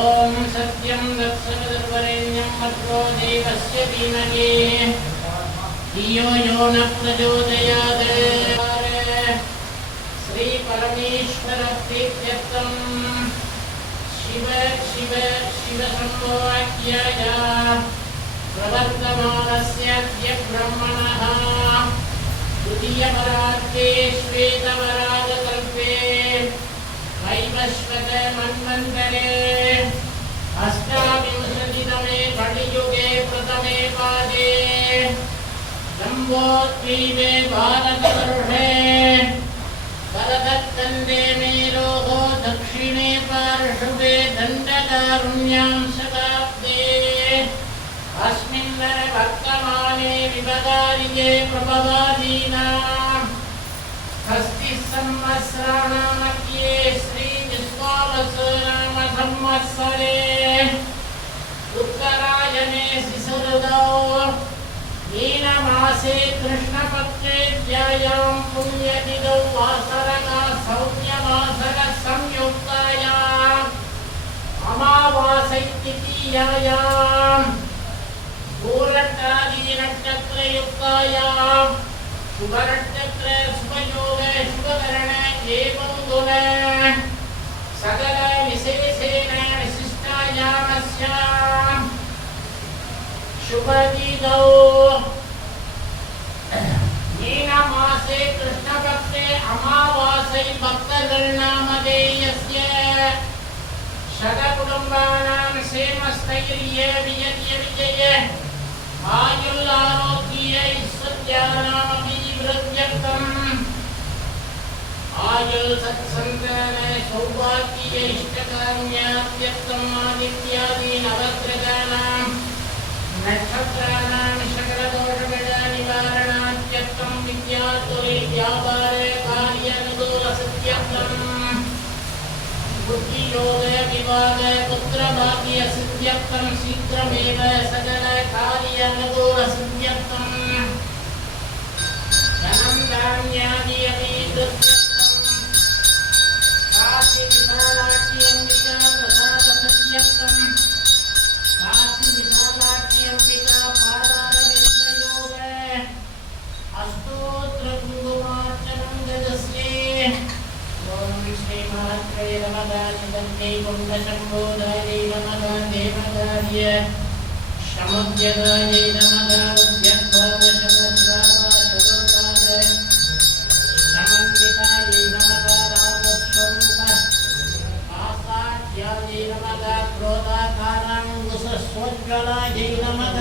ओम सत्यं दत्सवदर्वरेण्यं भर्गो देवस्य धीमहि धियो यो न प्रचोदयात्। श्री परमेश्वर प्रीत्यर्थं शिव शिव शिव शम्भो आख्याय प्रवर्तमानस्य ब्रह्मणः द्वितीयपरार्थे श्वेतवरागकल्पे वैवस्वत मन्वन्तरे अष्टाविंशतितमे कलियुगे प्रथमे पादे जम्बोद्वीपे भारतवर्षे भरतखण्डे मेरोः दक्षिणे पार्श्वे दण्डकारुण्यां शताब्दे अस्मिन् वर्तमाने विपदारिये प्रभवादीनां षष्टिः संवत्सराणां मध्ये श्रीविश्वावसुनाम संवत्सरे उत्तरायणे शिशुऋतौ मीनमासे कृष्णपक्षे द्यायां पुण्यतिथौ वासरका सौम्यवासरः संयुक्तायाम् अमावासै तृतीयायाम् पूरटादी नक्षत्रयुक्तायां शुभनक्षत्र शुभयोग शुभकरण एवं गुण सकल विशेषेण विशिष्टायामस्यां शुभतिथौ मीनमासे कृष्णपक्षे अमावासै भक्तगणनामधेयस्य शतकुटुम्बानां क्षेमस्थैर्य विजय आयुर् आरोग्य ऐश्वर्याणामभिवृद्ध्यर्थम् आयुर् सत्सन्तान सौभाग्य इष्टकाम्यार्थम् आदित्यादि नवग्रहाणां नक्षत्राणां सकलदोषगण निवारणार्थम् विद्यातुरे व्यापार कार्यानुकूलसिद्ध्यर्थम् बुद्धियोग विवाद पुत्रभाग्य सिद्ध्यर्थं शीघ्रमेव सकल कार्यानुकूलसिद्ध्यर्थं धनं धान्यादि अभिवृद्ध्यर्थं काशी विशालाक्षी अम्बिका प्रसादसिद्ध्यर्थं काशी विशालाक्षी अम्बिका पादारविन्दयोग अस्तोत्र कुङ्कुमार्चनं गजस्ये। ओम श्री महात्रे नमः कुंडशंभोदायै नमः देवदाय समुद्यदाय नमः उद्यत्भावशमस्रावाशदुर्गाय समन्विताय नमः राजस्वरूप आसाध्याय नमः क्रोधाकाराङ्कुशस्वज्वलाय नमः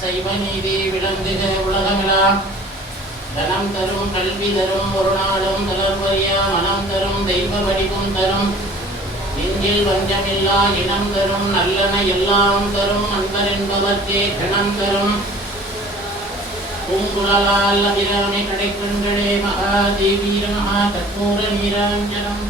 சைவநீதி விளங்குக உலகமெல்லாம் தனம் தரும் கல்வி தரும் ஒரு நாளும் தளர்வறியா மனம் தரும் தெய்வ வடிவம் தரும் நெஞ்சில் வஞ்சமில்லா இனம் தரும் நல்லன எல்லாம் தரும் அன்பர் என்பவர்க்கே கணம் தரும் பூங்குழலால் அபிராமி கடைக்கண்களே மகாதேவீர மகா கற்பூர நீராஞ்சனம்